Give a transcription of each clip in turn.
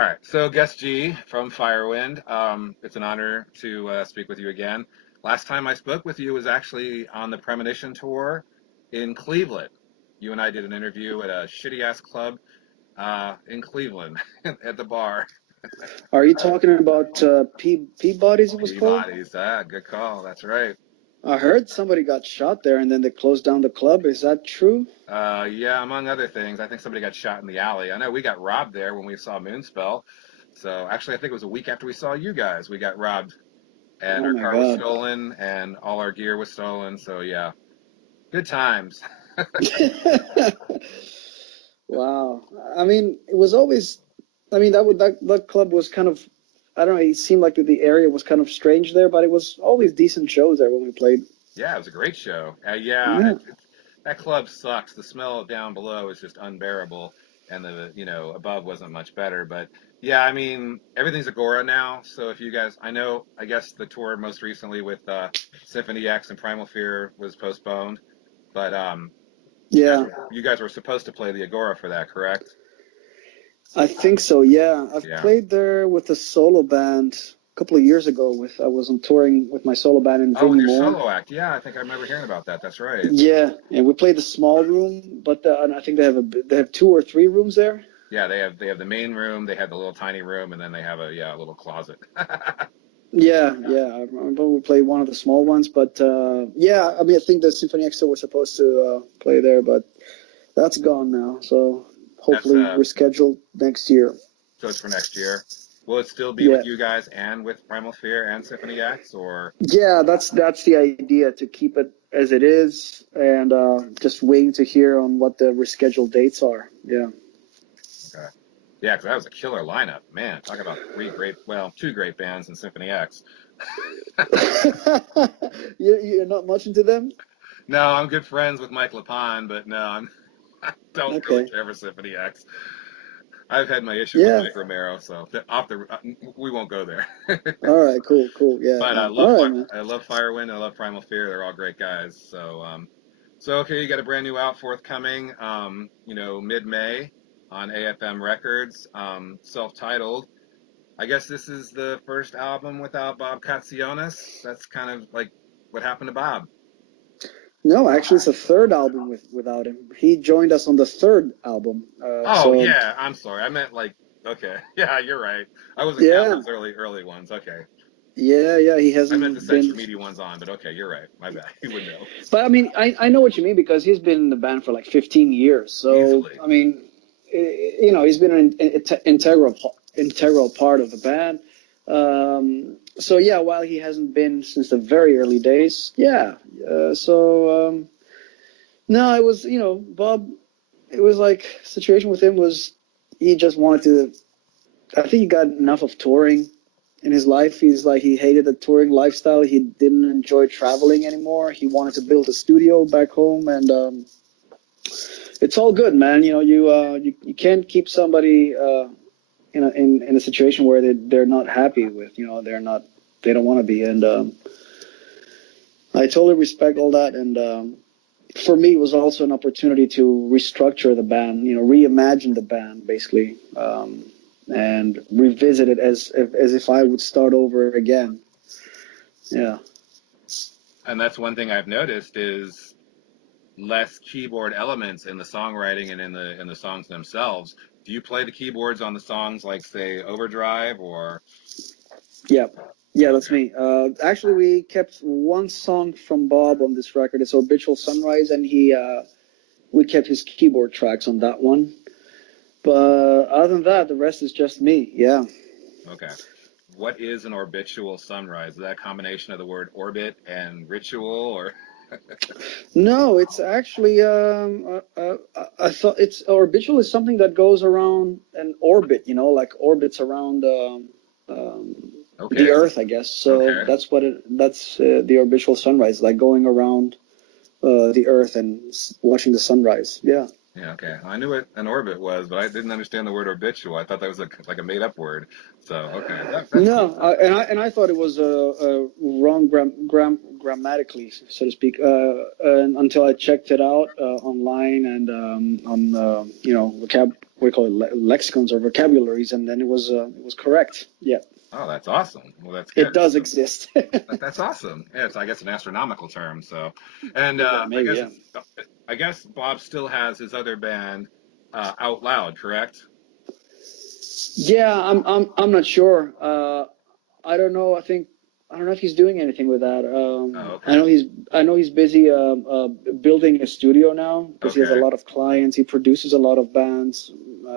All right, so Gus G from Firewind. It's an honor to speak with you again. Last time I spoke with you was actually on the Premonition tour in Cleveland. You and I did an interview at a shitty ass club in Cleveland at the bar. Are you talking about Peabody's, it was called? Peabody's. Good call. That's right. I heard somebody got shot there and then they closed down the club. Is that true? Yeah, among other things, I think somebody got shot in the alley. I know we got robbed there when we saw Moonspell. So actually, I think it was a week after we saw you guys, we got robbed, and Oh our my car was God. stolen, and all our gear was stolen. So yeah, good times. Wow. I mean, it was always, I mean, that club was kind of, I don't know, it seemed like the area was kind of strange there, but it was always decent shows there when we played. Yeah, it was a great show. Yeah, Yeah. that club sucks. The smell down below is just unbearable, and the above wasn't much better. But yeah, I mean everything's Agora now. So if you guys, I guess the tour most recently with Symphony X and Primal Fear was postponed, but Yeah. you guys were supposed to play the Agora for that, correct? I think so, yeah. I've Yeah. played there with a solo band a couple of years ago with I was on touring with my solo band in Oh, with Vinnie your Moore. solo act. Yeah, I think I remember hearing about that. That's right. Yeah, and we played the small room, but and I think they have two or three rooms there. Yeah, they have the main room, they have the little tiny room, and then they have a little closet. Yeah, yeah. I remember we played one of the small ones, but yeah, I mean, I think the Symphony X was supposed to play there, but that's gone now. So That's hopefully rescheduled next year. So it's for next year. Will it still be Yeah, with you guys and with Primal Fear and Symphony X, or yeah. That's the idea, to keep it as it is, and just waiting to hear on what the rescheduled dates are. Yeah. okay? Yeah, because that was a killer lineup, man. Talk about two great bands in Symphony X. You're not much into them? No, I'm good friends with Mike Lapine, but no, I don't really Okay. care for Symphony X. I've had my issues with Yeah. Mike Romero, so we won't go there. All right. Cool. Cool. Yeah. But Yeah. All right, man. I love Firewind, and I love Primal Fear. They're all great guys. So okay, you got a brand new out forthcoming, mid-May on AFM Records, self-titled. I guess this is the first album without Bob Katsionis. That's kind of like what happened to Bob. No, actually, it's the third album without him. He joined us on the third album. Oh So yeah, I'm sorry. I meant like okay, yeah, you're right. I wasn't counting yeah, those early ones. Okay, yeah. He I meant the hasn't been. Century Media ones on, but okay, you're right. My bad. You would know But I mean, I know what you mean, because he's been in the band for like 15 years. So easily. I mean, he's been an integral part of the band. So yeah, while he hasn't been since the very early days, yeah. No, it was, Bob. It was like, situation with him was, he just wanted to. I think he got enough of touring in his life. He's like, he hated the touring lifestyle. He didn't enjoy traveling anymore. He wanted to build a studio back home, and it's all good, man. You can't keep somebody in a situation where they're not happy with. They don't want to be, and I totally respect all that. And for me, it was also an opportunity to restructure the band. Reimagine the band, basically. And revisit it as if I would start over again. Yeah. And that's one thing I've noticed is less keyboard elements in the songwriting and in the songs themselves. Do you play the keyboards on the songs like say Overdrive or Yeah. Yeah, that's okay. me. Actually, we kept one song from Bob on this record. It's Orbital Sunrise, and we kept his keyboard tracks on that one. But other than that, the rest is just me. Yeah. Okay. What is an orbital sunrise? Is that a combination of the word orbit and ritual or No, it's actually I thought it's orbital is something that goes around an orbit, like orbits around the okay. Earth, I guess. So Okay. that's the orbital sunrise, like going around the Earth and watching the sunrise. Yeah. Yeah, okay. I knew what an orbit was, but I didn't understand the word orbital. I thought that was like a made up word. So, okay. That's No, cool. and I thought it was wrong grammatically, so to speak, and until I checked it out online and on we call it lexicons or vocabularies, and then it was correct. Yeah, Oh, that's awesome. Well, that's it good. does So, exist. that's awesome. Yeah, it's I guess an astronomical term. So, and Yeah, I maybe. guess Yeah. it's I guess Bob still has his other band, Out Loud, correct? Yeah, I'm not sure. I don't know. I don't know if he's doing anything with that. Oh, I okay. know he's busy building a studio now because he has a Okay. lot of clients. He produces a lot of bands,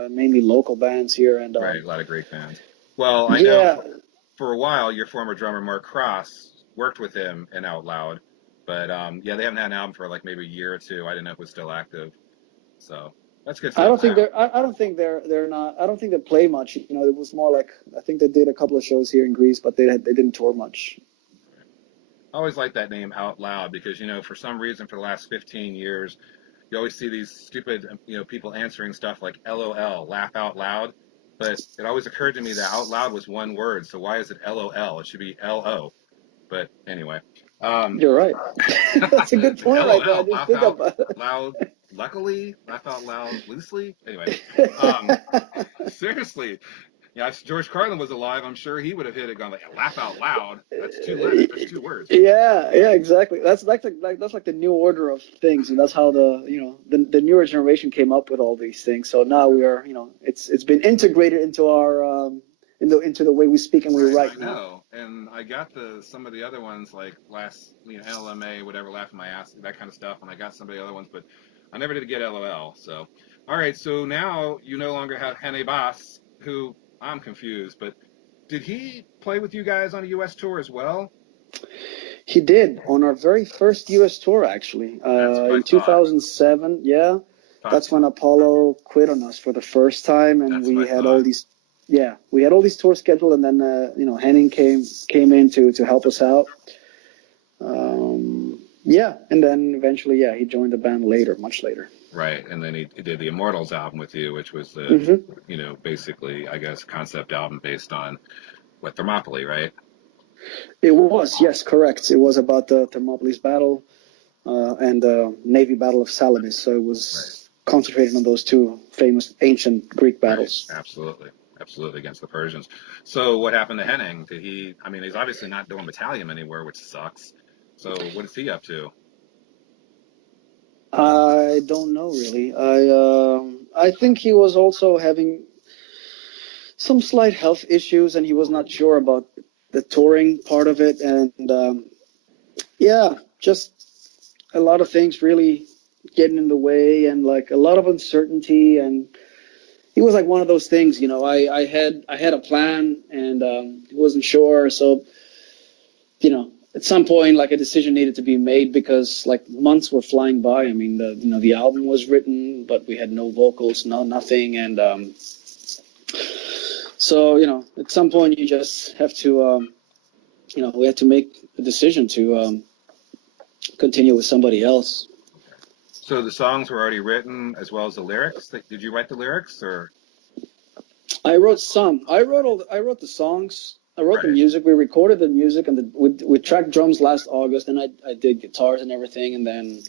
mainly local bands here, and Right. A lot of great bands. Well, I know yeah, for a while your former drummer Mark Cross worked with him in Out Loud, but yeah, they haven't had an album for like maybe a year or two. I didn't know if it was still active. So that's good I stuff don't think too. they're. I don't think they're not. I don't think they play much. You know, it was more like I think they did a couple of shows here in Greece, but they didn't tour much. I always like that name Out Loud because for some reason for the last 15 years you always see these stupid people answering stuff like LOL, laugh out loud, but it always occurred to me that out loud was one word, so why is it LOL? It should be LO. But anyway, um, You're right. That's a good point right there. I LOL, didn't laugh think out about loud, luckily, laugh out loud, loosely. Anyway, um, it. seriously, yeah, if George Carlin was alive, I'm sure he would have hit it, gone like laugh out loud. That's two letters. That's two words. Yeah, exactly. That's that's like the new order of things, and that's how the newer generation came up with all these things. So now we are, it's been integrated into our into the way we speak and we Right, write I now. know, and I got some of the other ones like last, LMA, whatever, laughing my ass, that kind of stuff, and I got some of the other ones, but I never did get LOL. So, all right, so now you no longer have Hene Bass, who I'm confused, but did he play with you guys on a U.S. tour as well? He did on our very first U.S. tour, actually, That's what I in thought. 2007. Yeah, Thought that's when so. Apollo quit on us for the first time, and That's what we I had all thought. these. Yeah, we had all these tours scheduled, and then Henning came in to help us out. Yeah, and then eventually, yeah, he joined the band later, much later. Right, and then he did the Immortals album with you, which was the, Hmm. basically, I guess, concept album based on what Thermopylae, right? It was, yes, correct. It was about the Thermopylae battle and the Navy Battle of Salamis. So it Right. was concentrated on those two famous ancient Greek Right, battles. absolutely, absolutely against the Persians. So what happened to Henning? Did he? I mean, he's obviously not doing battalion anywhere, which sucks. So what is he up to? I don't know really. I think he was also having some slight health issues, and he was not sure about the touring part of it, and yeah, just a lot of things really getting in the way, and like a lot of uncertainty, and he was like one of those things, I had a plan, and he wasn't sure, so at some point, like a decision needed to be made because like months were flying by. I mean, the album was written, but we had no vocals, no nothing, and so at some point you just have to, we had to make a decision to continue with somebody else. Okay. So the songs were already written as well as the lyrics. Did you write the lyrics or? I wrote some. I wrote the songs. I wrote the Right. music. We recorded the music, and we tracked drums last August, and I did guitars and everything, and then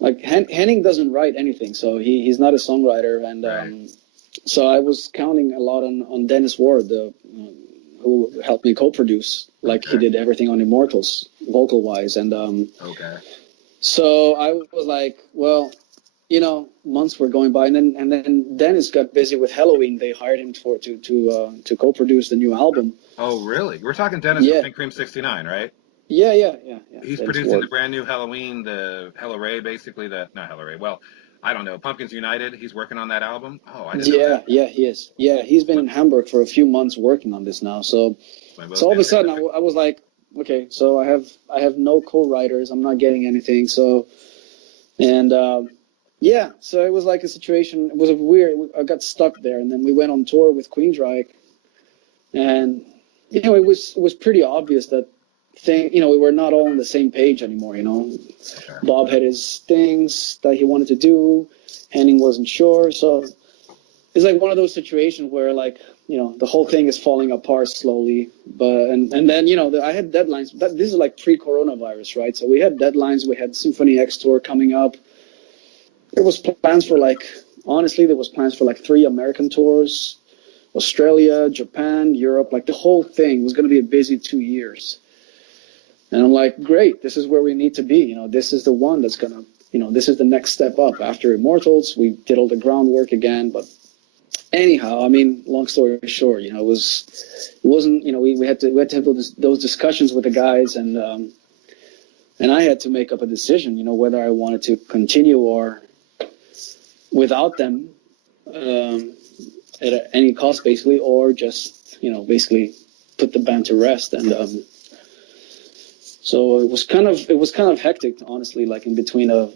like Henning doesn't write anything, so he's not a songwriter, and Right. so I was counting a lot on Dennis Ward, who helped me co-produce, like he Okay. did everything on Immortals, vocal wise, and Okay. so I was like, well, months were going by, and then Dennis got busy with Halloween. They hired him to co-produce the new album. Oh, really? We're talking Dennis from Yeah, Pink Cream 69, right? yeah. He's Dennis producing the Ward. brand new Halloween, the Hella Ray, basically the not Hella Ray. Well, I don't know. Pumpkins United. He's working on that album. Oh, I didn't know that. Yeah, he is. Yeah, he's been What? in Hamburg for a few months working on this now. My So both all of a bands are sudden, epic. I was like, okay, so I have no co-writers. I'm not getting anything. So and yeah, so it was like a situation. It was a weird. I got stuck there, and then we went on tour with Queensryche, and it was pretty obvious that we were not all on the same page anymore. Okay. Bob had his things that he wanted to do. Henning wasn't sure, so it's like one of those situations where like the whole thing is falling apart slowly, but and then I had deadlines. This is like pre-coronavirus, right? So we had deadlines. We had Symphony X tour coming up. There was plans for like honestly, there was plans for like 3 American tours, Australia, Japan, Europe, like the whole thing was going to be a busy 2 years. And I'm like, great, this is where we need to be. This is the one that's going to, this is the next step up after Immortals. We did all the groundwork again. But anyhow, I mean, long story short, it wasn't, we had to have those discussions with the guys, and I had to make up a decision, whether I wanted to continue or without them, at any cost basically, or just, basically put the band to rest. And, so it was kind of hectic, honestly, like in between of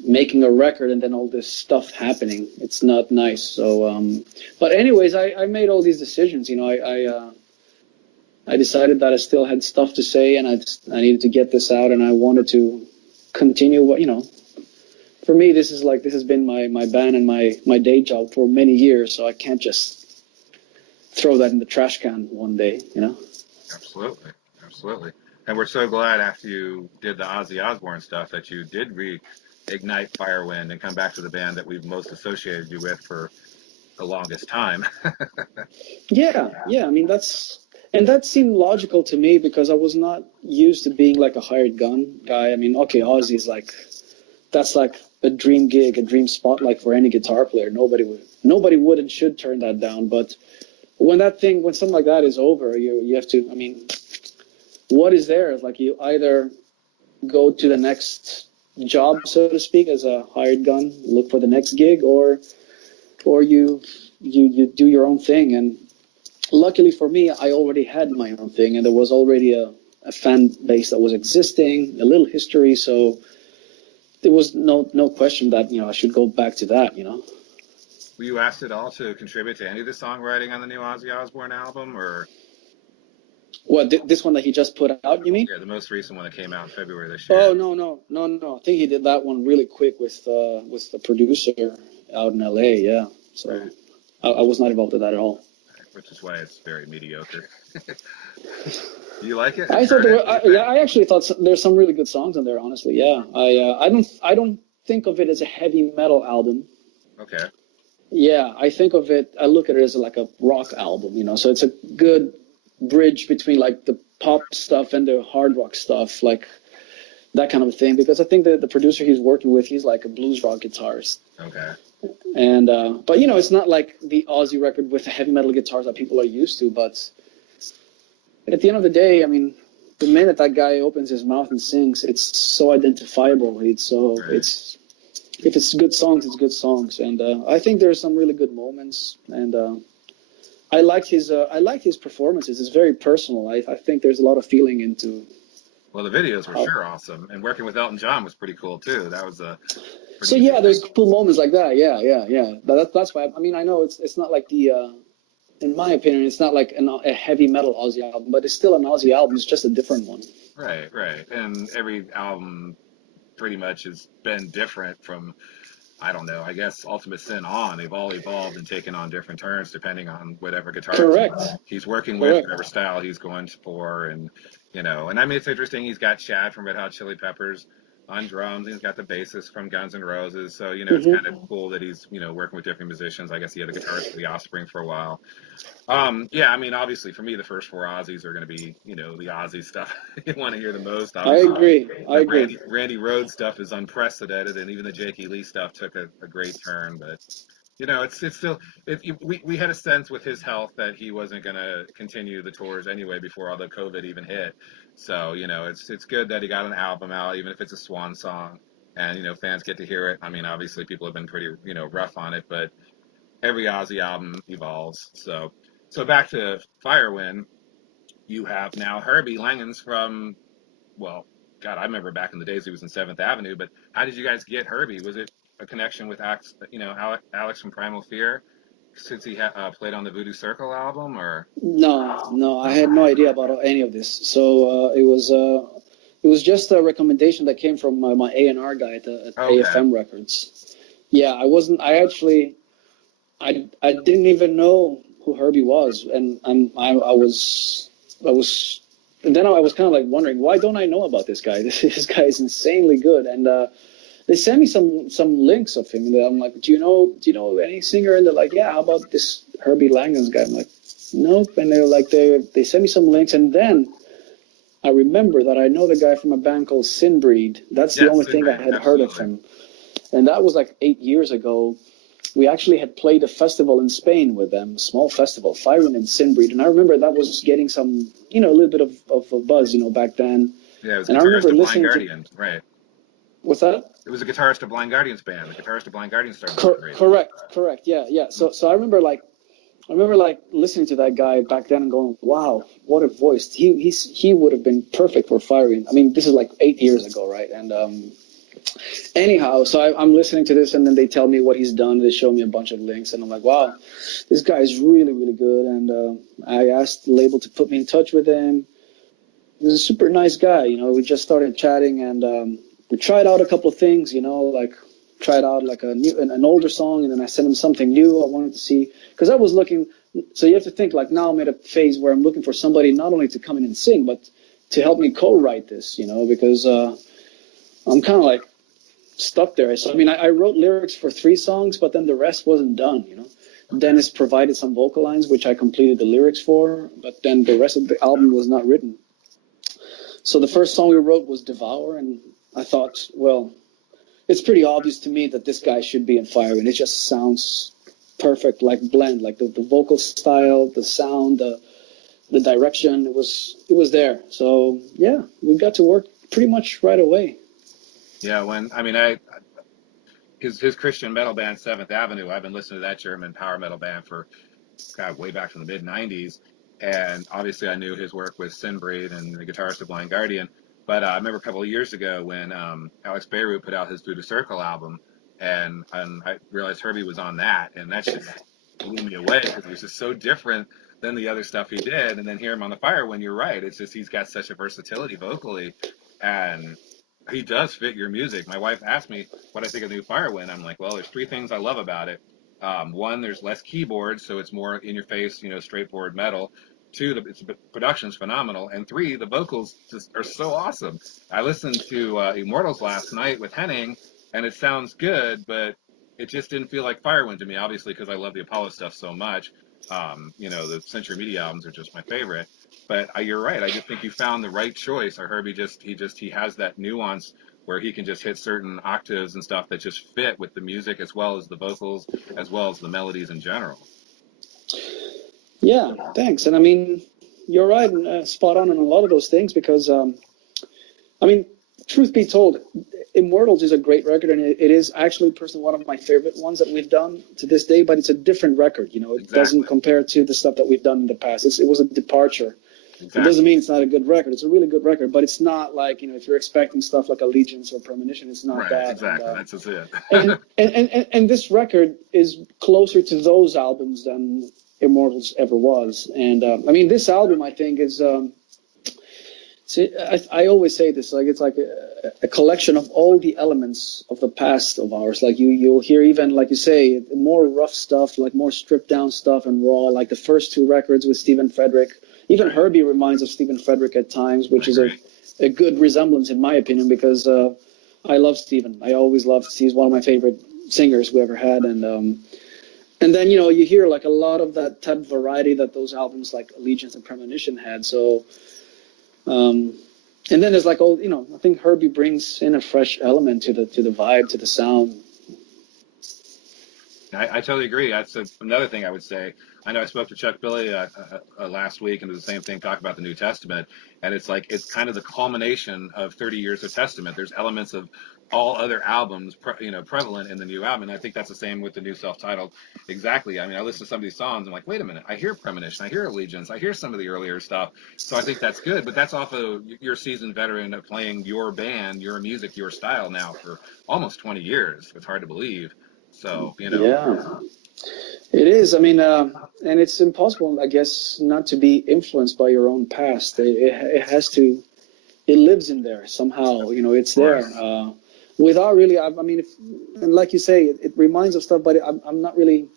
making a record and then all this stuff happening. It's not nice. So, but anyways, I made all these decisions. I decided that I still had stuff to say, and I needed to get this out, and I wanted to continue what For me, this has been my band and my day job for many years. So I can't just throw that in the trash can one day. Absolutely, absolutely. And we're so glad after you did the Ozzy Osbourne stuff that you did reignite Firewind and come back to the band that we've most associated you with for the longest time. Yeah. I mean, that seemed logical to me because I was not used to being like a hired gun guy. I mean, okay, Ozzy's that's like a dream gig, a dream spot, like for any guitar player. Nobody would and should turn that down. But when something like that is over, you have to, I mean, what is there? Like you either go to the next job, so to speak, as a hired gun, look for the next gig, or you do your own thing. And luckily for me, I already had my own thing, and there was already a fan base that was existing, a little history, so there was no question that I should go back to that. Were you asked at all to contribute to any of the songwriting on the new Ozzy Osbourne album, or? What, this one that he just put out, you mean? Yeah, the most recent one that came out in February this year. Oh, no. I think he did that one really quick with the producer out in LA, yeah. So right. I was not involved in that at all. Which is why it's very mediocre. Do you like it? I actually thought there's some really good songs on there, honestly, yeah. I don't think of it as a heavy metal album. Okay. Yeah, I look at it as like a rock album, so it's a good bridge between like the pop stuff and the hard rock stuff, like that kind of thing, because I think that the producer he's working with, he's like a blues rock guitarist. Okay. And but it's not like the Ozzy record with the heavy metal guitars that people are used to, but at the end of the day, I mean, the minute that guy opens his mouth and sings, it's so identifiable. If it's good songs, it's good songs. And I think there's some really good moments, and I like his performances. It's very personal. I think there's a lot of feeling into. Well, the videos were sure awesome, and working with Elton John was pretty cool too. That was a. So yeah, there's cool moments like that. Yeah. That's why. I mean, I know it's not like in my opinion, it's not like a heavy metal Ozzy album, but it's still an Ozzy album. It's just a different one. Right. And every album pretty much has been different from, I don't know, I guess Ultimate Sin on. They've all evolved and taken on different turns depending on whatever guitar he's working with, whatever style he's going for, and and I mean, it's interesting. He's got Chad from Red Hot Chili Peppers on drums. He's got the bassist from Guns N' Roses. So it's kind of cool that he's working with different musicians. I guess he had a guitarist for the Offspring for a while. Yeah, I mean, obviously for me, the first 4 Ozzies are going to be the Ozzy stuff you want to hear the most. Obviously. I agree. Randy Rhoads stuff is unprecedented, and even the Jakey Lee stuff took a great turn. But it's still we had a sense with his health that he wasn't going to continue the tours anyway before all the COVID even hit. So it's good that he got an album out, even if it's a swan song, and fans get to hear it. I mean, obviously people have been pretty rough on it, but every Ozzy album evolves. So back to Firewind, you have now Herbie Langens from, well, God, I remember back in the days he was in 7th Avenue, but how did you guys get Herbie? Was it a connection with Alex from Primal Fear, since he played on the Voodoo Circle album, or? No, I had no idea about any of this. So it was just a recommendation that came from my A&R guy at AFM Records. Yeah, I didn't even know who Herbie was, and I was and then I was kind of like wondering, why don't I know about this guy? This guy is insanely good, and they sent me some links of him. And I'm like, do you know any singer? And they're like, yeah, how about this Herbie Langdon's guy? I'm like, nope. And they're like, they sent me some links, and then I remember that I know the guy from a band called Sinbreed. That's the Yes, only thing I had heard of him, and that was like 8 years ago. We actually had played a festival in Spain with them, a small festival, Firewind and Sinbreed, and I remember that was getting some, a little bit of a buzz, back then. Yeah, it was And I guitarist remember of Blind listening Guardian, right? what's that? It was a guitarist of Blind Guardian's band. The guitarist of Blind Guardian started with Sinbreed. Correct. Yeah. So I remember listening to that guy back then and going, wow, what a voice. He would have been perfect for Firewind. I mean, this is like 8 years ago, right? And anyhow, so I'm listening to this, and then they tell me what he's done. They show me a bunch of links, and I'm like, wow, this guy is really, really good. And I asked the label to put me in touch with him. He was a super nice guy. We just started chatting, and we tried out a couple of things, like tried out like an older song, and then I sent him something new. I wanted to see, because I was looking. So you have to think, like, now I'm at a phase where I'm looking for somebody not only to come in and sing, but to help me co-write this, because I'm kind of like stuck there. So I mean, I wrote lyrics for 3 songs, but then the rest wasn't done. Dennis provided some vocal lines, which I completed the lyrics for, but then the rest of the album was not written. So the first song we wrote was Devour, and I thought, well, it's pretty obvious to me that this guy should be in Firewind. It just sounds perfect, like blend, like the vocal style, the sound, the direction. It was there. So yeah, we got to work pretty much right away. Yeah, his Christian metal band Seventh Avenue. I've been listening to that German power metal band for way back from the mid '90s, and obviously I knew his work with Sinbreed and the guitarist of Blind Guardian. But I remember a couple of years ago when Alex Beirut put out his Buddha Circle album, and I realized Herbie was on that, and that just blew me away because it was just so different than the other stuff he did. And then hear him on the Firewind, you're right. It's just he's got such a versatility vocally, and he does fit your music. My wife asked me what I think of the new Firewind. I'm like, well, there's 3 things I love about it. One, there's less keyboards, so it's more in your face, straightforward metal. 2, the production's phenomenal. And 3, the vocals just are so awesome. I listened to Immortals last night with Henning, and it sounds good, but it just didn't feel like Firewind to me, obviously, because I love the Apollo stuff so much. The Century Media albums are just my favorite. But you're right. I just think you found the right choice. Or Herbie he has that nuance where he can just hit certain octaves and stuff that just fit with the music as well as the vocals, as well as the melodies in general. Yeah, thanks. And I mean, you're right, and spot on a lot of those things, because, truth be told, Immortals is a great record, and it is actually personally one of my favorite ones that we've done to this day, but it's a different record. It doesn't compare to the stuff that we've done in the past. It was a departure. Exactly. It doesn't mean it's not a good record. It's a really good record, but it's not like, if you're expecting stuff like Allegiance or Premonition, it's not that. Exactly. That's just it. and this record is closer to those albums than Immortals ever was. And this album, I think, is I always say this, like, it's like a collection of all the elements of the past of ours. Like you'll hear, even like you say, more rough stuff, like more stripped down stuff and raw, like the first 2 records with Stephen Frederick. Even Herbie reminds of Stephen Frederick at times, which is a good resemblance in my opinion, because I love Stephen. I always loved. He's one of my favorite singers we ever had, and then you hear like a lot of that type of variety that those albums like Allegiance and Premonition had. So, and then there's like I think Herbie brings in a fresh element to the vibe, to the sound. I totally agree. That's another thing I would say. I know I spoke to Chuck Billy last week, and it was the same thing, talking about the New Testament. And it's like, it's kind of the culmination of 30 years of Testament. There's elements of all other albums, prevalent in the new album. And I think that's the same with the new self-titled. Exactly. I listen to some of these songs, I'm like, wait a minute, I hear Premonition, I hear Allegiance, I hear some of the earlier stuff. So I think that's good. But that's off of your seasoned veteran of playing your band, your music, your style now for almost 20 years. It's hard to believe. So, Yeah, it is. And it's impossible, I guess, not to be influenced by your own past. It has to, it lives in there somehow, it's there. Without really, and like you say, it reminds of stuff, but I'm not really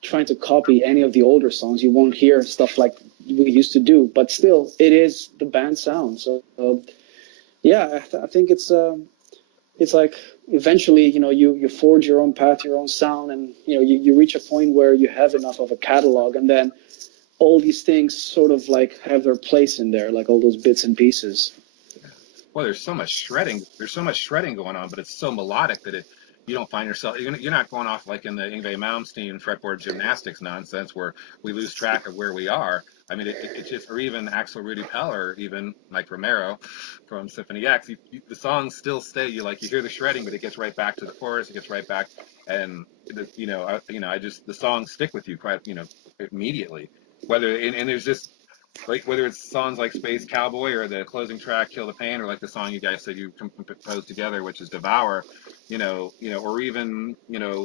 trying to copy any of the older songs. You won't hear stuff like we used to do, but still, it is the band sound. So, yeah, I think it's, it's like eventually, you forge your own path, your own sound, and you reach a point where you have enough of a catalog, and then all these things sort of like have their place in there, like all those bits and pieces. Well, there's so much shredding. There's so much shredding going on, but it's so melodic that you don't find yourself. You're not going off like in the Yngwie Malmsteen fretboard gymnastics nonsense where we lose track of where we are. I mean, it just, or even Axel Rudy Pell, or even Mike Romero from Symphony X. The songs still stay. You hear the shredding, but it gets right back to the chorus. It gets right back, and the songs stick with you quite, immediately. And there's just like whether it's songs like Space Cowboy or the closing track Kill the Pain, or like the song you guys said you composed together, which is Devour, or even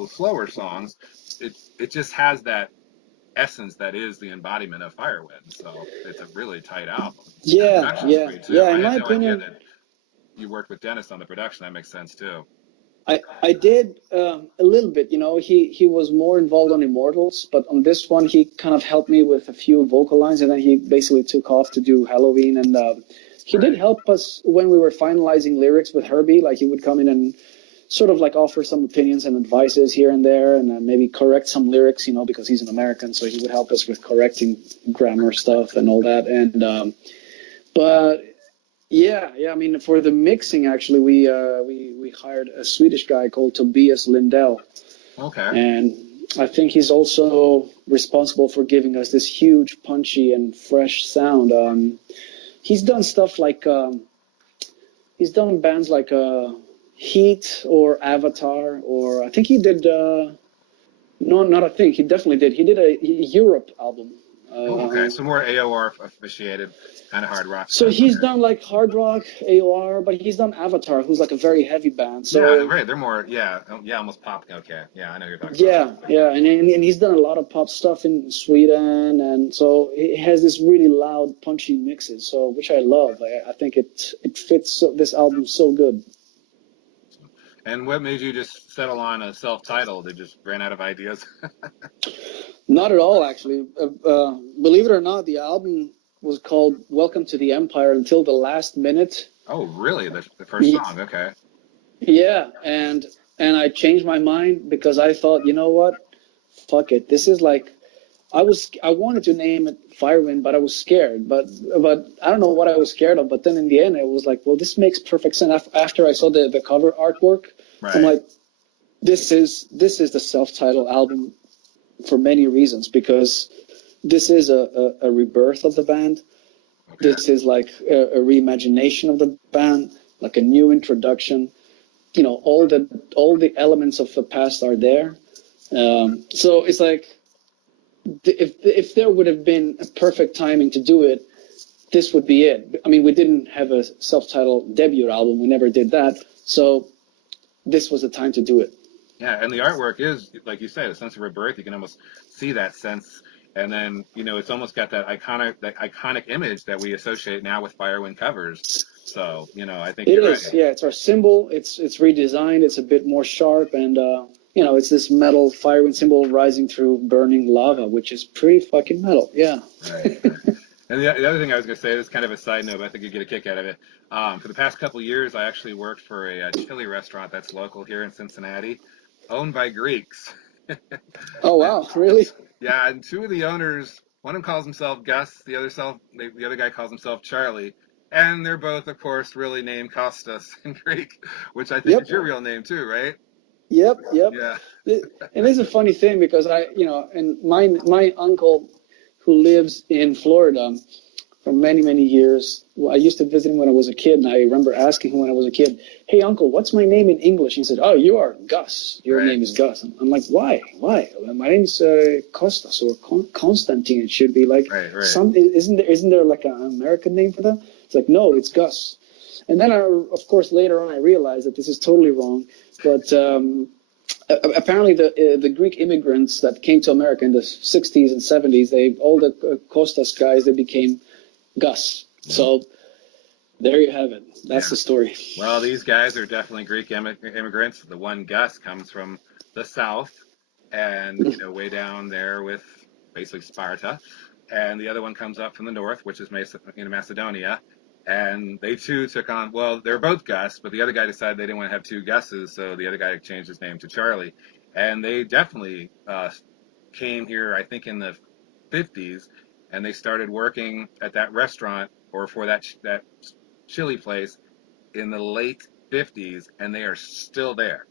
slower songs, it just has that essence that is the embodiment of Firewind. So it's a really tight album. And the Yeah, production's yeah, great too. yeah. I In had my no idea opinion, that you worked with Dennis on the production. That makes sense too. I did a little bit. He was more involved on Immortals, but on this one he kind of helped me with a few vocal lines, and then he basically took off to do Halloween. And he did Right. help us when we were finalizing lyrics with Herbie. Like he would come in and sort of like offer some opinions and advices here and there, and maybe correct some lyrics. Because he's an American, so he would help us with correcting grammar stuff and all that. And but yeah, yeah. I mean, for the mixing, actually, we hired a Swedish guy called Tobias Lindell, Okay. and I think he's also responsible for giving us this huge, punchy, and fresh sound. He's done stuff like he's done bands like Heat or Avatar, or I think he did. No, not I think he definitely did. He did a Europe album. Oh, okay. So more AOR officiated kind of hard rock So stuff. he's Okay. done like hard rock, AOR, but he's done Avatar, who's like a very heavy band. Yeah, So right. They're more, yeah, yeah, almost pop. Okay, yeah, I know who you're talking about. yeah, Okay. yeah, and he's done a lot of pop stuff in Sweden, and so he has this really loud, punchy mixes. So which I love. I think it fits this album so good. And what made you just settle on a self-titled? They just ran out of ideas. Not at all, actually. Believe it or not, the album was called "Welcome to the Empire" until the last minute. Oh, really? The first song? Okay. Yeah, and I changed my mind because I thought, you know what? Fuck it. This is like I wanted to name it Firewind, but I was scared. But I don't know what I was scared of. But then in the end, it was like, well, this makes perfect sense. After I saw the cover artwork, I'm Right. like, this is the self-titled album for many reasons, because this is a rebirth of the band. Okay. This is like a reimagination of the band, like a new introduction. All the elements of the past are there. So it's like if there would have been a perfect timing to do it, this would be it. I mean, we didn't have a self-titled debut album. We never did that. So this was the time to do it. Yeah, and the artwork is, like you said, a sense of rebirth. You can almost see that sense, and then it's almost got that iconic image that we associate now with Firewind covers. So I think It you're right. is, yeah. It's our symbol. It's redesigned. It's a bit more sharp, and it's this metal firewind symbol rising through burning lava, which is pretty fucking metal. Yeah. Right. Right. And the other thing I was going to say, this is kind of a side note, but I think you get a kick out of it. For the past couple of years, I actually worked for a chili restaurant that's local here in Cincinnati, owned by Greeks. Oh wow, really? Yeah, and two of the owners, one of them calls himself Gus, the other guy calls himself Charlie, and they're both, of course, really named Kostas in Greek, which I think Yep. is your real name too, right? Yep. Yep. Yeah. And it's a funny thing because and my uncle who lives in Florida for many, many years. I used to visit him when I was a kid, and I remember asking him when I was a kid, "Hey, uncle, what's my name in English?" He said, "Oh, you are Gus. Your Right. name is Gus." I'm like, "Why? Why? My name's Costas or Constantine. It should be like Right. Right. some. Isn't there like an American name for that?" It's like, no, it's Gus. And then, of course, later on, I realized that this is totally wrong. But apparently, the Greek immigrants that came to America in the 60s and 70s, all the Costas guys, they became Gus. So there you have it. That's Yeah. the story. Well, these guys are definitely Greek immigrants. The one Gus comes from the south, and way down there with basically Sparta, and the other one comes up from the north, which is Macedonia. And they too took on, well, they're both Gus, but the other guy decided they didn't want to have two Gus's, so the other guy changed his name to Charlie. And they definitely came here, I think, in the 50s, and they started working at that restaurant or for that chili place in the late 50s, and they are still there.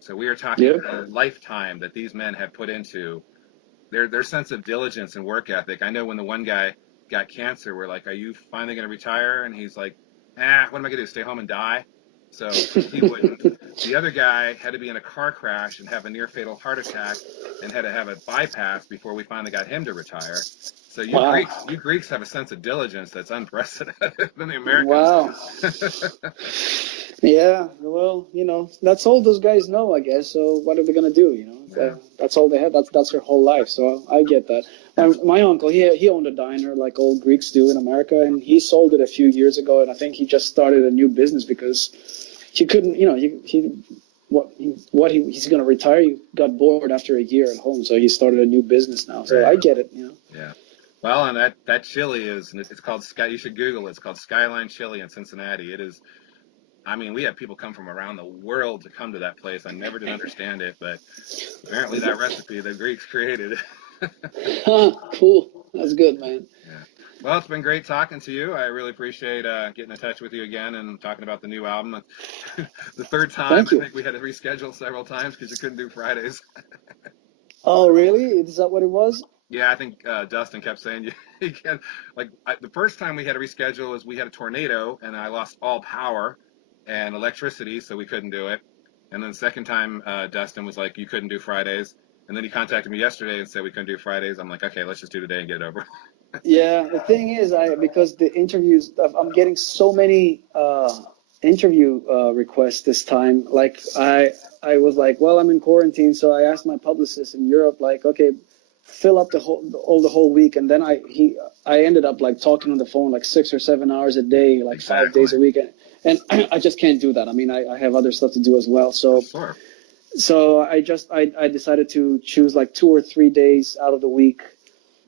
So we are talking Yep. a lifetime that these men have put into their sense of diligence and work ethic. I know when the one guy got cancer, we're like, "Are you finally going to retire?" And he's like, what am I going to do? Stay home and die? So he wouldn't. The other guy had to be in a car crash and have a near fatal heart attack and had to have it bypassed before we finally got him to retire. So Wow. You Greeks have a sense of diligence that's unprecedented than the Americans. Wow. Yeah, well, that's all those guys know, I guess. So what are they gonna do? Yeah. That's all they had. That's their whole life. So I get that. My uncle, he owned a diner like all Greeks do in America, and he sold it a few years ago. And I think he just started a new business because he couldn't, he's gonna retire. He got bored after a year at home, so he started a new business now. So Right. I get it. Yeah. Well, and that chili it's called Sky. You should Google it. It's called Skyline Chili in Cincinnati. It is. I mean, we have people come from around the world to come to that place. I never did understand it, but apparently that recipe the Greeks created. Cool. That's good, man. Yeah. Well, it's been great talking to you. I really appreciate getting in touch with you again and talking about the new album. The third time, I think we had to reschedule several times because you couldn't do Fridays. Oh, really? Is that what it was? Yeah, I think Dustin kept saying you can't. The first time we had to reschedule was we had a tornado and I lost all power and electricity, so we couldn't do it. And then the second time, Dustin was like, you couldn't do Fridays. And then he contacted me yesterday and said we couldn't do Fridays. I'm like, okay, let's just do today and get it over. Yeah, the thing is, because the interviews, I'm getting so many interview requests this time. Like I was like, well, I'm in quarantine, so I asked my publicist in Europe, like, okay, fill up the whole week, and then I ended up like talking on the phone like 6 or 7 hours a day, like Exactly. 5 days a week, and I just can't do that. I mean, I have other stuff to do as well, so. Sure. So I decided to choose like 2 or 3 days out of the week.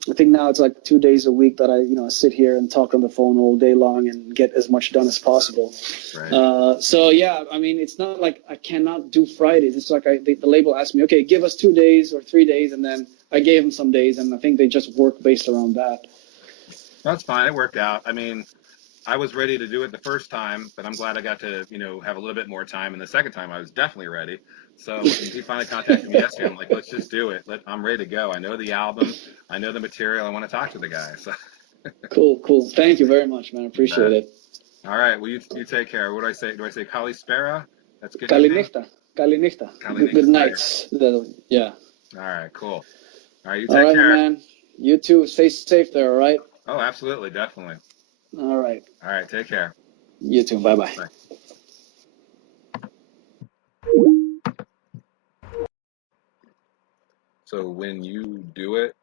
I think now it's like 2 days a week that I sit here and talk on the phone all day long and get as much done as possible. Right. So yeah, I mean, it's not like I cannot do Fridays. It's like the label asked me, okay, give us 2 days or 3 days, and then I gave them some days, and I think they just work based around that. That's fine. It worked out. I mean, I was ready to do it the first time, but I'm glad I got to, have a little bit more time. And the second time, I was definitely ready. So when he finally contacted me yesterday, I'm like, let's just do it. I'm ready to go. I know the album. I know the material. I want to talk to the guy. So. Cool. Thank you very much, man. Appreciate it. All right. Well, you take care. What do I say? Do I say Kali Spera? That's good. Kalinichta. Good night. Yeah. All right. Cool. All right. You All take right, care. man. You too. Stay safe there, all right? Oh, absolutely. Definitely. All right. All right. Take care. You too. Bye-bye. Bye. So when you do it,